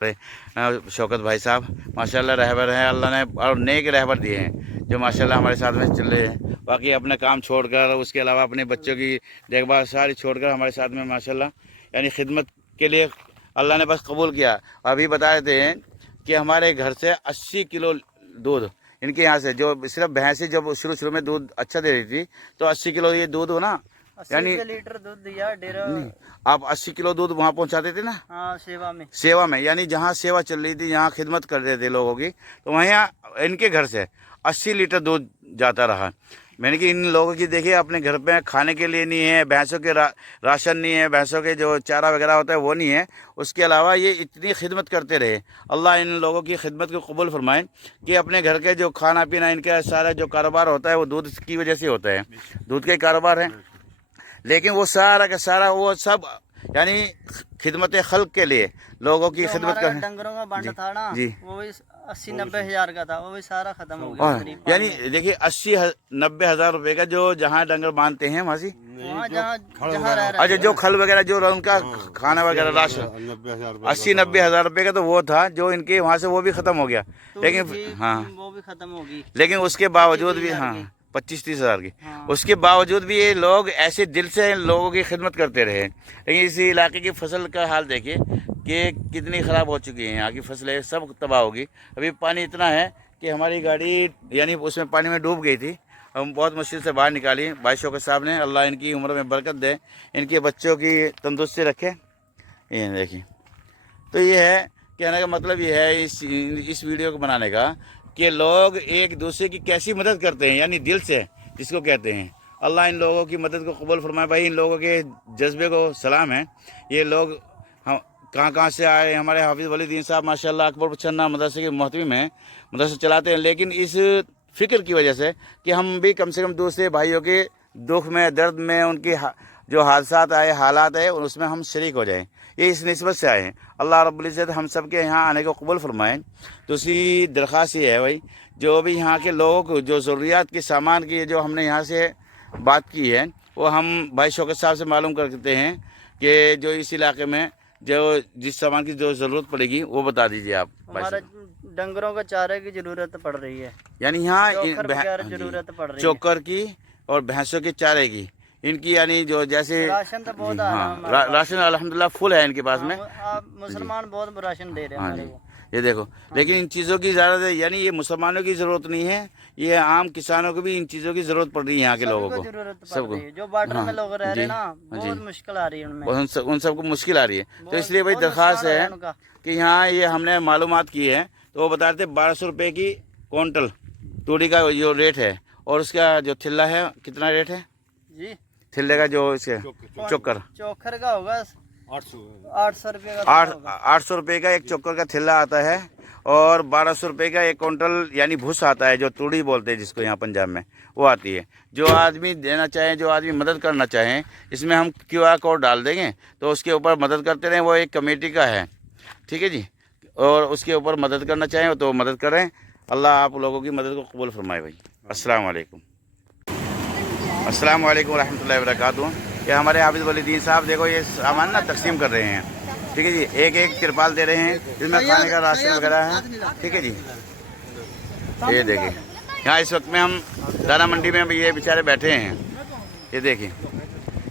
शौकत भाई साहब माशाल्लाह रहबर हैं, अल्लाह ने और नेक रहबर दिए हैं जो माशाल्लाह हमारे साथ में चल रहे हैं। बाकी अपने काम छोड़कर, उसके अलावा अपने बच्चों की देखभाल सारी छोड़कर हमारे साथ में माशाल्लाह यानी खिदमत के लिए अल्लाह ने बस कबूल किया। अभी बता देते हैं कि हमारे घर से 80 किलो दूध इनके यहाँ से, जो सिर्फ भैंसी जब शुरू में दूध अच्छा दे रही थी तो 80 किलो ये दूध हो ना, यानी लीटर दूध दिया डेरा। आप 80 किलो दूध वहाँ पहुँचाते थे ना। हाँ, सेवा में यानी जहाँ सेवा चल रही थी, यहाँ खिदमत कर रहे थे लोगों की, तो वहाँ इनके घर से 80 लीटर दूध जाता रहा। मैंने कि इन लोगों की देखिए अपने घर पे खाने के लिए नहीं है, भैंसों के राशन नहीं है, भैंसों के जो चारा वगैरह होता है वो नहीं है, उसके अलावा ये इतनी खिदमत करते रहे। अल्लाह इन लोगों की खिदमत को कबूल फरमाए कि अपने घर के जो खाना पीना इनका सारा जो कारोबार होता है वो दूध की वजह से होता है, दूध के कारोबार है। लेकिन वो सारा का सारा वो सब यानी खिदमत खल्क के लिए लोगों की खिदमत कर। डंगरों का बंड था ना जी, वो भी 80-90 हज़ार का था, वो भी सारा खत्म हो गया। यानी देखिए 80-90 हज़ार रुपए का जो जहाँ डंगर बांधते हैं वहाँ से, अच्छा जो खल वगैरह जो उनका खाना वगैरह राशन 80-90 हज़ार रुपए का तो वो था जो इनके वहाँ से वो भी खत्म हो गया। लेकिन हाँ वो भी खत्म होगी, लेकिन उसके बावजूद भी हाँ 25-30 हज़ार की, उसके बावजूद भी ये लोग ऐसे दिल से लोगों की खिदमत करते रहे। लेकिन इसी इलाके की फसल का हाल देखिए कि कितनी ख़राब हो चुकी है, यहाँ की फसलें सब तबाह होगी। अभी पानी इतना है कि हमारी गाड़ी यानी उसमें पानी में डूब गई थी, हम बहुत मुश्किल से बाहर निकाली। भाई शौकत साहब ने, अल्लाह इनकी उम्र में बरकत दे, इनके बच्चों की तंदुरुस्ती रखे। ये देखिए, तो ये है कहने का मतलब ये है इस वीडियो को बनाने का कि लोग एक दूसरे की कैसी मदद करते हैं, यानी दिल से जिसको कहते हैं। अल्लाह इन लोगों की मदद को कबूल फरमाए। भाई इन लोगों के जज्बे को सलाम है। ये लोग हम कहाँ से आए। हमारे हाफिज़ वलीदीन साहब माशाल्लाह अकबर छन्ना मदरसे के मोहतमिम हैं, मदरसा चलाते हैं। लेकिन इस फ़िक्र की वजह से कि हम भी कम से कम दूसरे भाइयों के दुख में, दर्द में, उनकी जो हादसात आए, हालात है, उसमें हम शरीक हो जाएं, ये इस निस्बत से आए हैं। अल्लाह रब्बुल इज़्ज़त हम सब के यहाँ आने को कबूल फरमाएँ। दूसरी दरख्वास्त ये है भाई, जो भी यहाँ के लोगों को जो ज़रूरियात के सामान की जो हमने यहाँ से बात की है वो हम भाई शौकत साहब से मालूम करते हैं कि जो इस इलाके में जो जिस सामान की जो ज़रूरत पड़ेगी वो बता दीजिए आप। हमारा डंगरों का चारे की ज़रूरत पड़ रही है, यानी यहाँ ज़रूरत पड़ रही है चोकर की और भैंसों के चारे की, इनकी यानी जो जैसे राशन तो बहुत राशन अल्हम्दुलिल्लाह फुल है इनके पास में। मुसलमान बहुत राशन दे रहे हैं हमारे को, ये देखो। लेकिन इन चीज़ों की ज़्यादा यानी ये मुसलमानों की ज़रूरत नहीं है, ये आम किसानों को भी इन चीज़ों की ज़रूरत पड़ रही है। यहाँ के लोगों को सबको, जो बॉर्डर में लोग रह रहे हैं ना, बहुत मुश्किल आ रही है उनमें, उन सबको मुश्किल आ रही है। तो इसलिए भाई दरख्वास्त है कि यहाँ ये हमने मालूमात की है तो वो बता रहे थे 1200 रुपये की क्विंटल तूड़ी का जो रेट है, और उसका जो थिल्ला है कितना रेट है जी, थिल्ले का जो चोकर का होगा 800 रुपये का, 800 रुपये का एक चोकर का थिल्ला आता है, और 1200 रुपये का एक क्विंटल यानी भूस आता है, जो तूड़ी बोलते हैं जिसको यहाँ पंजाब में, वो आती है। जो आदमी देना चाहें, जो आदमी मदद करना चाहें, इसमें हम QR कोड डाल देंगे तो उसके ऊपर मदद करते रहें। वो एक कमेटी का है, ठीक है जी, और उसके ऊपर मदद करना चाहें तो मदद करें। अल्लाह आप लोगों की मदद को कबूल फरमाए भाई। अस्सलाम वालेकुम, अस्सलाम वालेकुम रहमतुल्लाहि व बरकातुहू। ये हमारे हाफिज़ वलीदीन साहब देखो ये सामान ना तकसीम कर रहे हैं, ठीक है जी। एक एक तिरपाल दे रहे हैं, इसमें खाने का राशन वगैरह है, ठीक है जी। ये देखिए यहाँ इस वक्त में हम दाना मंडी में ये बेचारे बैठे हैं, ये देखिए।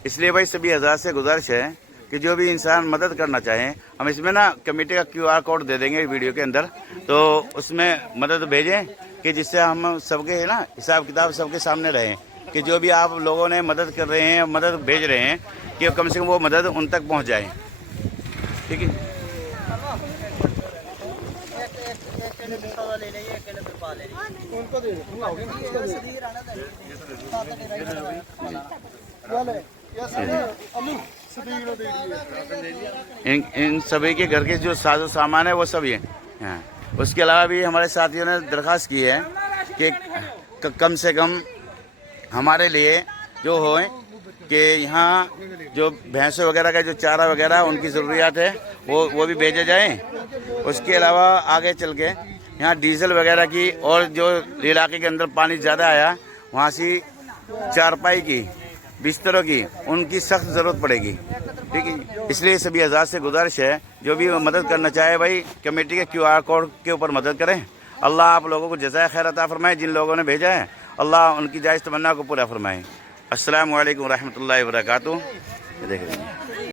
इसलिए भाई सभी हज़रात से गुजारिश है कि जो भी इंसान मदद करना चाहें, हम इसमें ना कमेटी का QR कोड दे देंगे वीडियो के अंदर, तो उसमें मदद भेजें कि जिससे हम सबके ना हिसाब किताब सबके सामने रहें कि जो भी आप लोगों ने मदद कर रहे हैं, मदद भेज रहे हैं, कि कम से कम वो मदद उन तक पहुंच जाए, ठीक है। इन सभी के घर के जो साजो सामान है वो सब ये हैं। उसके अलावा भी हमारे साथियों ने दरख्वास्त की है कि कम से कम हमारे लिए जो हो कि यहाँ जो भैंसों वगैरह का जो चारा वगैरह उनकी ज़रूरियात है वो भी भेजे जाएं। उसके अलावा आगे चल के यहाँ डीजल वगैरह की, और जो इलाके के अंदर पानी ज़्यादा आया वहाँ से चारपाई की بستروں کی ان کی سخت ضرورت پڑے گی، ٹھیک ہے جی۔ اس لیے سبھی حضرات سے گزارش ہے جو بھی مدد کرنا چاہے بھائی کمیٹی کے QR کوڈ کے اوپر مدد کریں۔ اللہ آپ لوگوں کو جزائے خیر عطا فرمائے، جن لوگوں نے بھیجا ہے اللہ ان کی جائز تمنا کو پورا فرمائے۔ السلام علیکم ورحمۃ اللہ وبرکاتہ۔ یہ دیکھ رہے ہیں